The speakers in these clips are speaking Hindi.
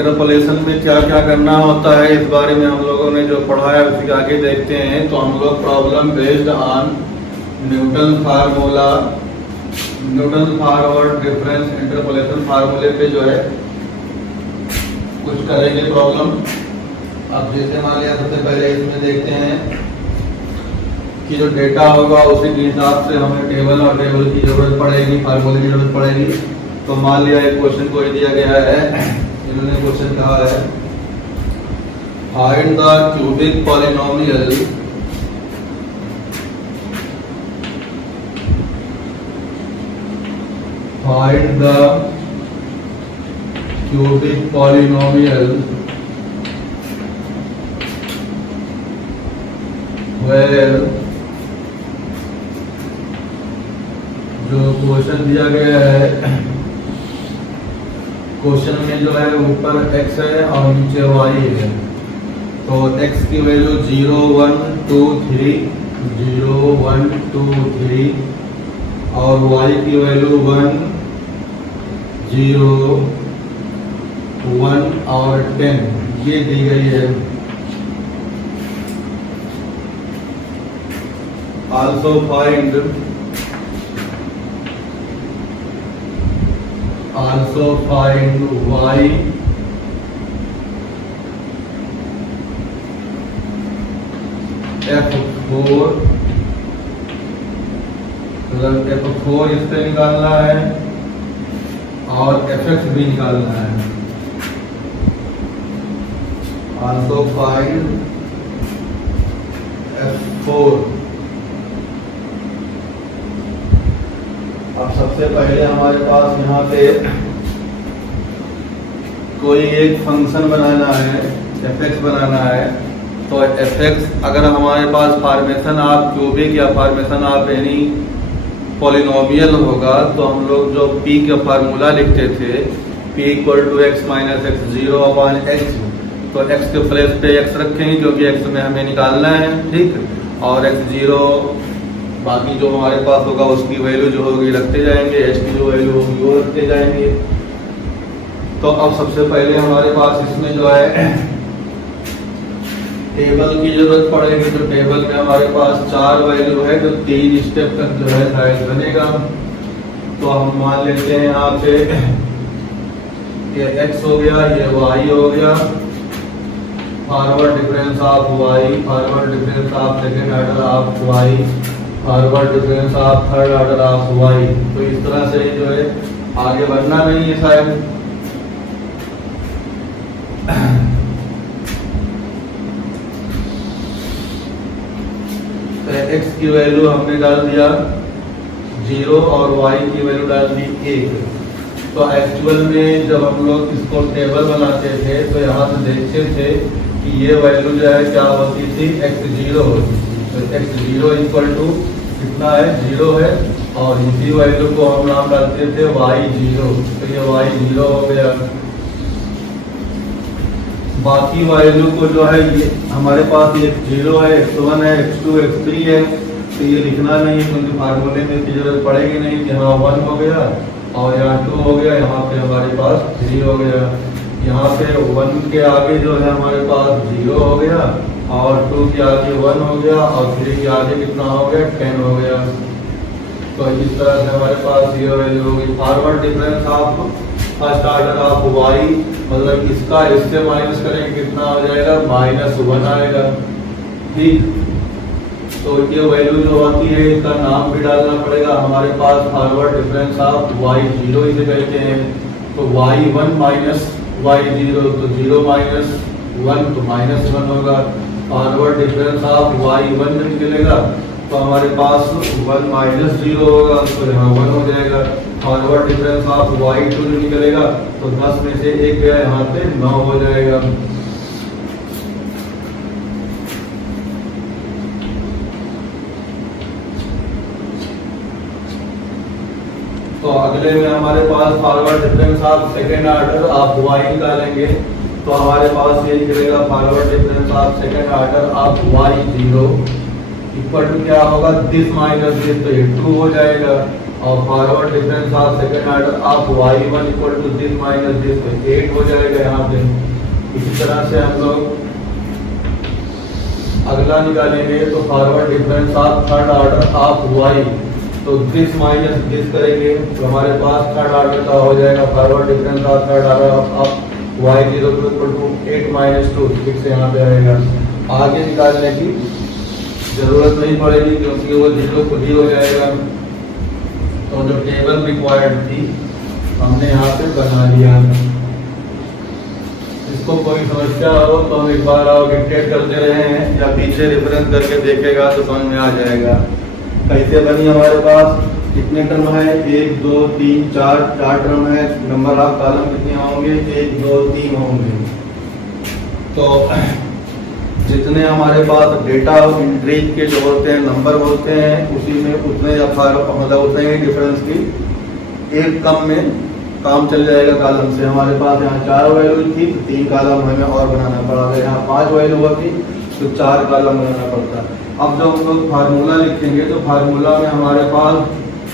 इंटरपोलेशन में क्या क्या करना होता है इस बारे में हम लोगों ने जो पढ़ा है उसके आगे देखते हैं। तो हम लोग problem based on Newton formula, Newton forward difference interpolation फार्मूले पे जो है कुछ करेंगे प्रॉब्लम। अब जैसे मान लिया सबसे पहले इसमें देखते हैं कि जो डेटा होगा उसी के हिसाब से हमें टेबल और टेबल की जरूरत पड़ेगी, फार्मूले की जरूरत पड़ेगी। तो मान लिया एक क्वेश्चन को दिया गया है, इन्होंने क्वेश्चन कहा है find the cubic polynomial find the cubic polynomial where जो क्वेश्चन दिया गया है, क्वेश्चन में जो है ऊपर x है और नीचे y है। तो x की वैल्यू 0 1 2 3 0 1 2 3 और y की वैल्यू 1 0 1 और 10 ये दी गई है। Also find y f4, मतलब f4 इस पे निकालना है और fx भी निकालना है। Also find f4। अब सबसे पहले हमारे पास यहाँ पे कोई एक फंक्शन बनाना है, fx बनाना है। तो fx अगर हमारे पास फॉर्मेशन ऑफ क्यूबिक या फॉर्मेशन ऑफ एनी पॉलिनोमियल होगा तो हम लोग जो p का फार्मूला लिखते थे p = x - x 0/x, तो x के प्लेस पे x रखेंगे क्योंकि x में हमें निकालना है, ठीक। और x0 बाकी जो हमारे पास होगा उसकी वैल्यू जो होगी रखते जाएंगे, h की जो वैल्यू होगी वो रखते जाएंगे। तो अब सबसे पहले हमारे पास इसमें जो है टेबल की जरूरत पड़ेगी। तो टेबल में हमारे पास 4 वैल्यू है जो 3 स्टेप तक जो है साइज बनेगा। तो हम मान लेते हैं यहाँ पे ये x हो गया, ये y हो गया, forward difference of y, forward difference of second order of y, forward difference of third order of y। तो इस तरह से जो है आगे बढ़ना नहीं है शायद। तो x की वैल्यू हमने डाल दिया 0 और y की वैल्यू डाल दी 1। तो एक्चुअल में जब हम लोग इसको टेबल बनाते थे तो यहाँ से देखते थे कि ये वैल्यू जो है क्या होती थी, x0 होती थी। तो x0 = कितना है, 0 है, और इसी वैल्यू को हम नाम डालते थे y0। तो ये y0 हो गया। बाकी वैल्यू को जो है ये हमारे पास ये x0 है, x1 है, x2 x3 है। तो ये लिखना नहीं है क्योंकि फार्मूले में इसकी जरूरत पड़ेगी नहीं कि यहाँ 1 हो गया और यहाँ 2 हो गया, यहाँ पे हमारे पास 3 हो गया। यहाँ पे 1 के आगे जो है हमारे पास 0 हो गया और 2 के आगे 1 हो गया और 3 के आगे कितना हो गया, 10 हो गया। तो इस तरह से हमारे पास ये वैल्यू होगी। Forward difference of first order of y, मतलब इसका इससे माइनस करेंगे कितना हो जाएगा, -1 आएगा, ठीक। तो ये वैल्यू जो होती है इसका नाम भी डालना पड़ेगा। हमारे पास फॉरवर्ड डिफरेंस ऑफ y0 इसे कहते हैं। तो y1 - y0, तो 0 - 1 तो -1 होगा। फॉरवर्ड डिफरेंस ऑफ y1 जब निकलेगा तो हमारे पास 1 - 0 होगा, तो यहाँ 1 हो जाएगा। फॉरवर्ड डिफरेंस ऑफ y2 जो निकलेगा तो 10 में से 1 गया, यहाँ पे 9 हो जाएगा। तो अगले में हमारे पास forward difference of second order of y निकालेंगे। तो हमारे पास ये निकलेगा forward difference of second order of y0 equal to क्या होगा, दिस माइनस दिस, तो ये 2 हो जाएगा। और forward difference of second order of y1 equal to this minus this, तो 8 हो जाएगा यहाँ पे। इसी तरह से हम लोग अगला निकालेंगे, तो forward difference of third order of y, तो दिस माइनस दिस करेंगे तो हमारे पास थर्ड ऑर्डर का हो जाएगा forward difference of third order of y0 equal to 8 minus 2, फिर से यहाँ पे आएगा। आगे निकालने की जरूरत नहीं पड़ेगी क्योंकि वो 0 खुद ही हो जाएगा। तो जो टेबल रिक्वायर्ड थी हमने यहाँ पे बना लिया। इसको कोई समस्या हो तो हम एक बार और डिक्टेट करते रहे हैं या पीछे रेफरेंस करके देखेगा तो समझ में आ जाएगा। कैसे बनी हमारे पास कितने टर्म है, 1 2 3 4 टर्म है। नंबर ऑफ कॉलम कितने होंगे, 1 2 3 होंगे। तो जितने हमारे पास डेटा एंट्रीज के जो होते हैं नंबर होते हैं उसी में उतने मतलब उतने ही डिफरेंस की एक कम में काम चल जाएगा कॉलम से। हमारे पास यहाँ 4 वैल्यू थी तो 3 कॉलम हमें और बनाना पड़ा। अगर यहाँ 5 वैल्यू होती तो 4 कॉलम बनाना पड़ता। अब जब हम लोग फार्मूला लिखेंगे तो फार्मूला में हमारे पास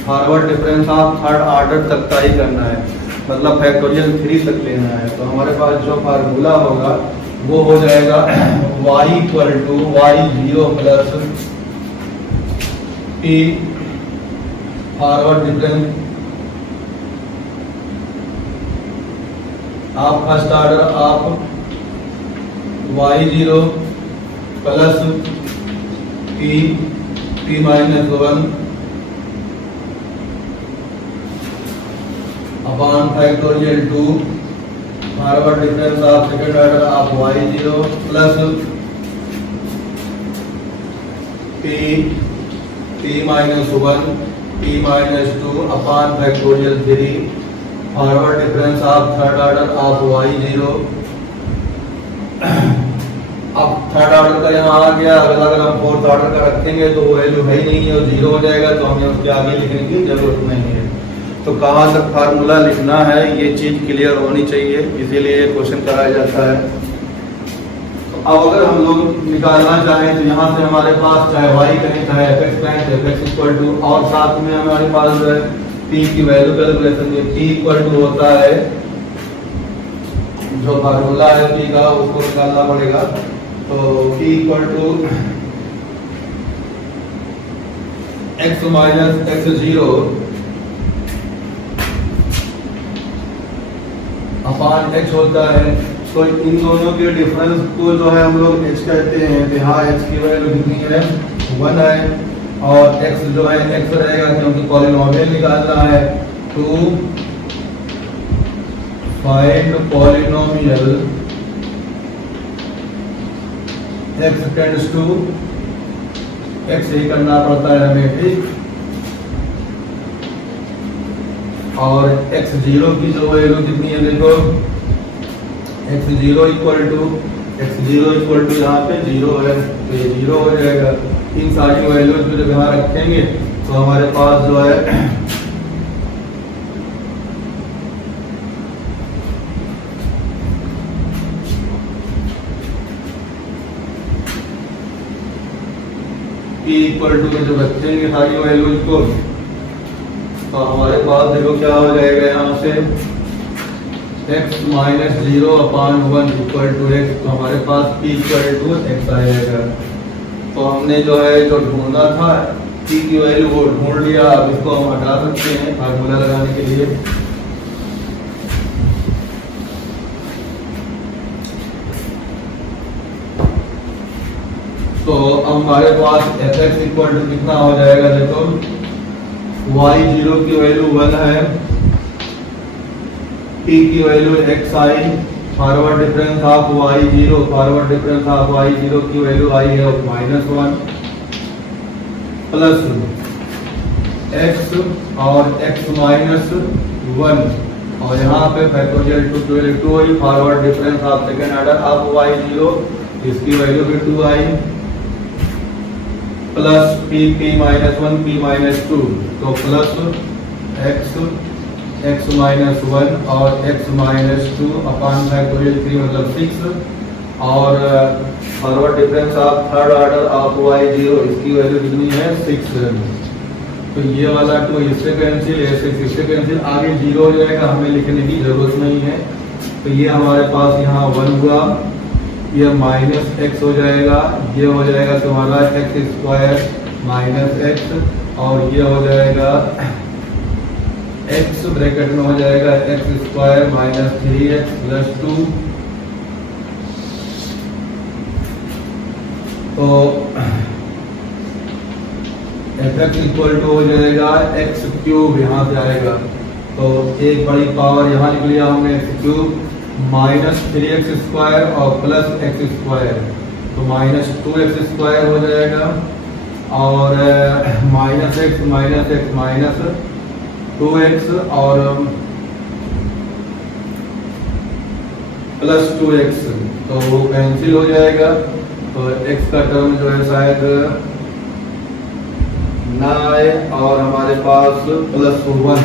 forward difference of third order तक का ही करना है, मतलब फैक्टोरियल 3 तक लेना है। तो हमारे पास जो फार्मूला होगा वो हो जाएगा y equal to y0 plus p forward difference of first order of y0 plus p minus 1 upon factorial 2 forward difference of second order of y0 plus p minus 1 p minus 2 upon factorial 3 forward difference of third order of y0। अब थर्ड ऑर्डर का यहाँ आ गया। अगर हम फोर्थ ऑर्डर का रखेंगे तो वो वैल्यू है ही नहीं है, वो 0 हो जाएगा, तो हमें उसके आगे लिखने की जरूरत नहीं है। तो कहाँ तक फार्मूला लिखना है ये चीज क्लियर होनी चाहिए, इसीलिए क्वेश्चन कराया जाता है। तो अब अगर हम लोग निकालना चाहें तो यहाँ से हमारे पास चाहे y कहें चाहे fx कहें तो fx इक्वल टू, और साथ में हमारे पास जो है p की वैल्यू कैलकुलेशन में p इक्वल टू होता है जो फार्मूला है p का उसको निकालना पड़ेगा। तो p equal to x minus x0 upon x होता है। तो इन दोनों के डिफरेंस को जो है हम लोग x कहते हैं। तो यहाँ x की वैल्यू कितनी है, 1 है, और x जो है x रहेगा क्योंकि पॉलिनोमियल निकालना है। To find polynomial x tends to x ही करना पड़ता है हमें, ठीक। और x0 की जो वैल्यू कितनी है देखो, x0 इक्वल टू यहाँ पे 0 है तो ये 0 हो जाएगा। इन सारी वैल्यूज को जब यहाँ रखेंगे तो हमारे पास जो है p इक्वल टू जब रखेंगे सारी वैल्यूज को तो हमारे पास देखो क्या हो जाएगा, यहाँ से x minus 0 upon 1 equal to x। तो हमारे पास p इक्वल टू x आ जाएगा। तो हमने जो है जो ढूंढना था p की वैल्यू वो ढूंढ लिया। अब इसको हम हटा सकते हैं फार्मूला लगाने के लिए। तो अब हमारे पास fx इक्वल टू कितना हो जाएगा देखो, y0 की वैल्यू 1 है, p की value xi, forward difference of y0, forward difference of y0 की वैल्यू आई है -1 प्लस x और x माइनस 1, और यहाँ पे फैक्टोरियल 2 की वैल्यू 2 आई, forward difference of second order of y0 इसकी वैल्यू भी 2 आई, plus p minus 1 p minus 2, तो प्लस x माइनस 1 और x माइनस 2 अपॉन फैक्टोरियल 3 मतलब 6, और forward difference of third order of y0 इसकी वैल्यू कितनी है 6। तो ये वाला 2 इससे कैंसिल, ऐसे इससे कैंसिल, आगे 0 हो जाएगा, हमें लिखने की जरूरत नहीं है। तो ये हमारे पास यहाँ 1 हुआ, ये माइनस एक्स हो जाएगा, ये हो जाएगा तुम्हारा एक्स स्क्वायर माइनस एक्स, और ये हो जाएगा एक्स ब्रैकेट में हो जाएगा x square minus 3x plus 2। तो एफ एक्स इक्वल टू हो जाएगा एक्स क्यूब, यहाँ से आएगा तो एक बड़ी पावर यहाँ लिख लिया हमने x cube minus 3x square और प्लस एक्स स्क्वायर, तो माइनस 2x स्क्वायर हो जाएगा, और माइनस एक्स माइनस 2x और प्लस 2x, तो वो कैंसिल हो जाएगा। तो x का टर्म जो है शायद ना आए, और हमारे पास प्लस 1,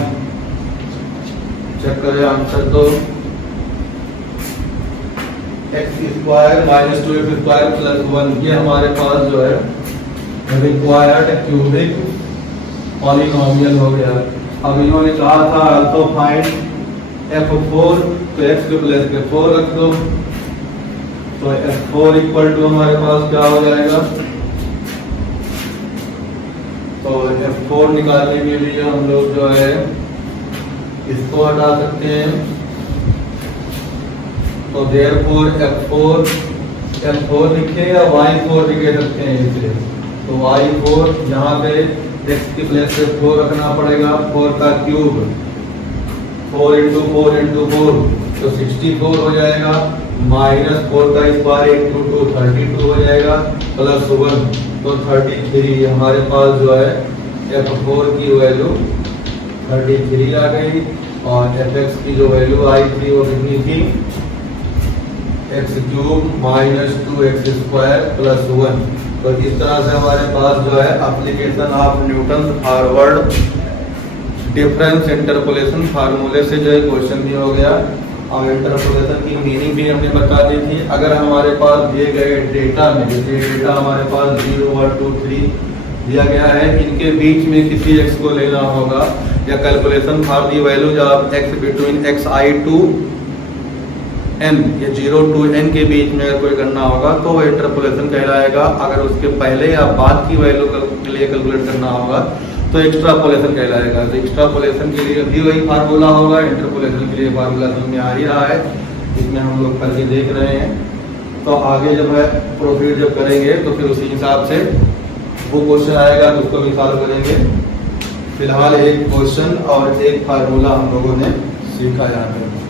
चेक करें आंसर। तो x square minus 2x square plus 1, ये हमारे पास जो है रिक्वायर्ड क्यूबिक पॉलिनोमियल हो गया। अब इन्होंने कहा था अल्फा फाइंड f4, तो x के प्लेस पे 4 रख दो, तो f4 इक्वल टू हमारे पास क्या हो जाएगा। तो f4 निकालने के लिए हम लोग जो है इसको हटा सकते हैं, तो देयरफॉर f4 लिखे या y4 भी कह सकते हैं इसे। तो y4 यहाँ पे x की प्लेस पे 4 रखना पड़ेगा, 4 का क्यूब 4 इंटू 4 तो 64 हो जाएगा, माइनस 4 का स्क्वायर इंटू 2 32 हो जाएगा, प्लस 1 तो 33। हमारे पास जो है f4 की वैल्यू 33 आ गई, और fx की जो वैल्यू आई थी वो कितनी थी, x cube minus 2x square plus 1। तो इस तरह से हमारे पास जो है application of Newton forward difference interpolation फार्मूले से जो है क्वेश्चन भी हो गया, और इंटरपोलेशन की मीनिंग भी हमने बता दी थी। अगर हमारे पास दिए गए डेटा में, जैसे डेटा हमारे पास 0, 1, 2, 3 दिया गया है, इनके बीच में किसी x को लेना होगा, या calculation for the values of x between xi to n, ये 0 to n के बीच में अगर कोई करना होगा तो वो इंटरपोलेशन कहलाएगा। अगर उसके पहले या बाद की वैल्यू के लिए कैलकुलेट करना होगा तो एक्स्ट्रापोलेशन कहलाएगा। तो एक्स्ट्रापोलेशन के लिए भी वही फार्मूला होगा, इंटरपोलेशन के लिए फार्मूला समझ में आ ही रहा है, इसमें हम लोग करके देख रहे हैं। तो आगे जब है प्रोसीड जब करेंगे तो फिर उसी हिसाब से वो क्वेश्चन आएगा तो उसको भी सॉल्व करेंगे। फिलहाल एक क्वेश्चन और एक फार्मूला हम लोगों ने सीखा यहाँ पे।